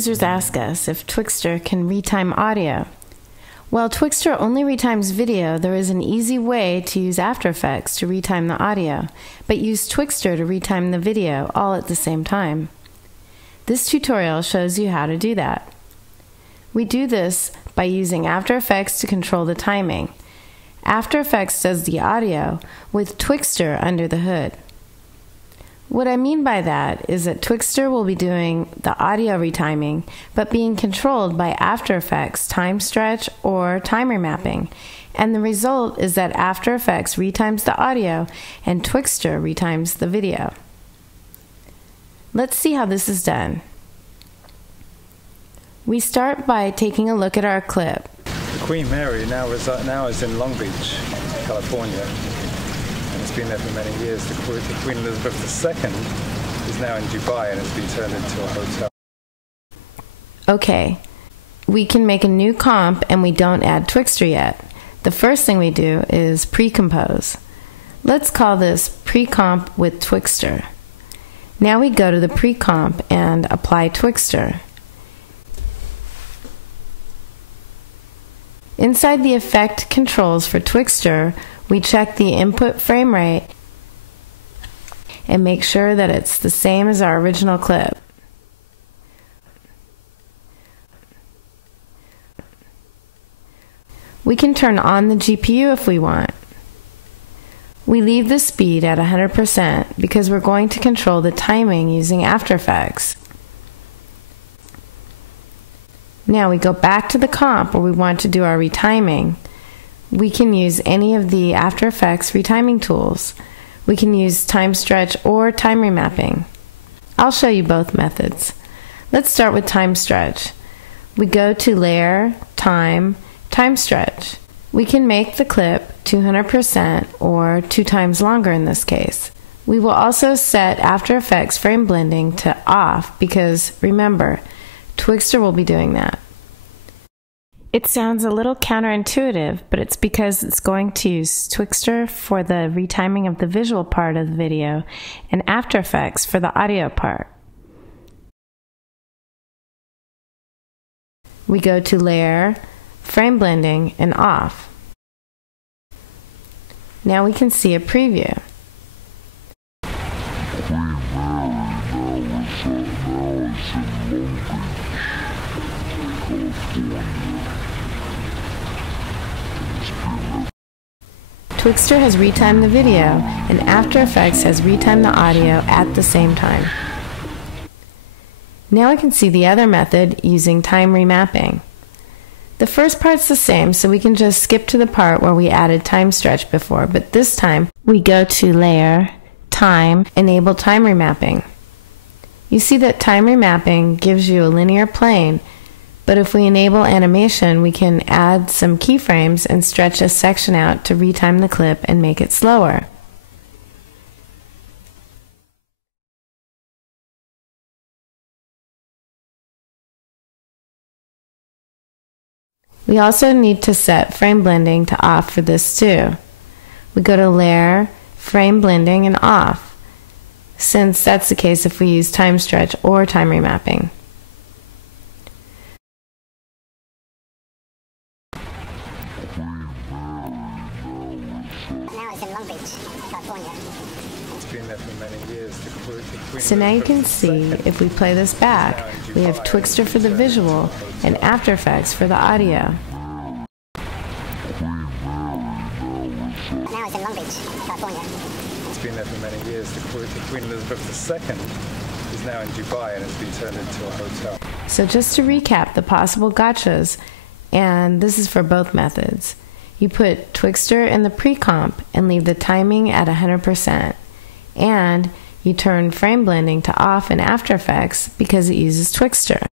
users ask us if Twixtor can retime audio. While Twixtor only retimes video, there is an easy way to use After Effects to retime the audio, but use Twixtor to retime the video all at the same time. This tutorial shows you how to do that. We do this by using After Effects to control the timing. After Effects does the audio with Twixtor under the hood. What I mean by that is that Twixtor will be doing the audio retiming, but being controlled by After Effects time stretch or timer mapping, and the result is that After Effects retimes the audio and Twixtor retimes the video. Let's see how this is done. We start by taking a look at our clip. The Queen Mary now is in Long Beach, California. It's been there for many years. The Queen Elizabeth II is now in Dubai and has been turned into a hotel. Okay, we can make a new comp and we don't add Twixtor yet. The first thing we do is pre-compose. Let's call this pre-comp with Twixtor. Now we go to the pre-comp and apply Twixtor. Inside the effect controls for Twixtor, we check the input frame rate and make sure that it's the same as our original clip. We can turn on the GPU if we want. We leave the speed at 100% because we're going to control the timing using After Effects. Now we go back to the comp where we want to do our retiming. We can use any of the After Effects retiming tools. We can use time stretch or time remapping. I'll show you both methods. Let's start with time stretch. We go to Layer, Time, Time Stretch. We can make the clip 200% or 2 times longer in this case. We will also set After Effects frame blending to off because, remember, Twixtor will be doing that. It sounds a little counterintuitive, but it's because it's going to use Twixtor for the retiming of the visual part of the video and After Effects for the audio part. We go to Layer, Frame Blending, and Off. Now we can see a preview. Twixtor has retimed the video, and After Effects has retimed the audio at the same time. Now we can see the other method using time remapping. The first part's the same, so we can just skip to the part where we added time stretch before, but this time we go to Layer, Time, Enable Time Remapping. You see that time remapping gives you a linear plane, but if we enable animation, we can add some keyframes and stretch a section out to retime the clip and make it slower. We also need to set frame blending to off for this too. We go to Layer, Frame Blending, and Off, since that's the case if we use time stretch or time remapping. So now you can see, if we play this back, we have Twixtor for the visual and After Effects for the audio. Now it's in Long Beach, California. It's been there for many years. The Queen Elizabeth II is now in Dubai and has been turned into a hotel. So just to recap the possible gotchas, and this is for both methods. You put Twixtor in the pre-comp and leave the timing at 100%. And you turn frame blending to off in After Effects because it uses Twixtor.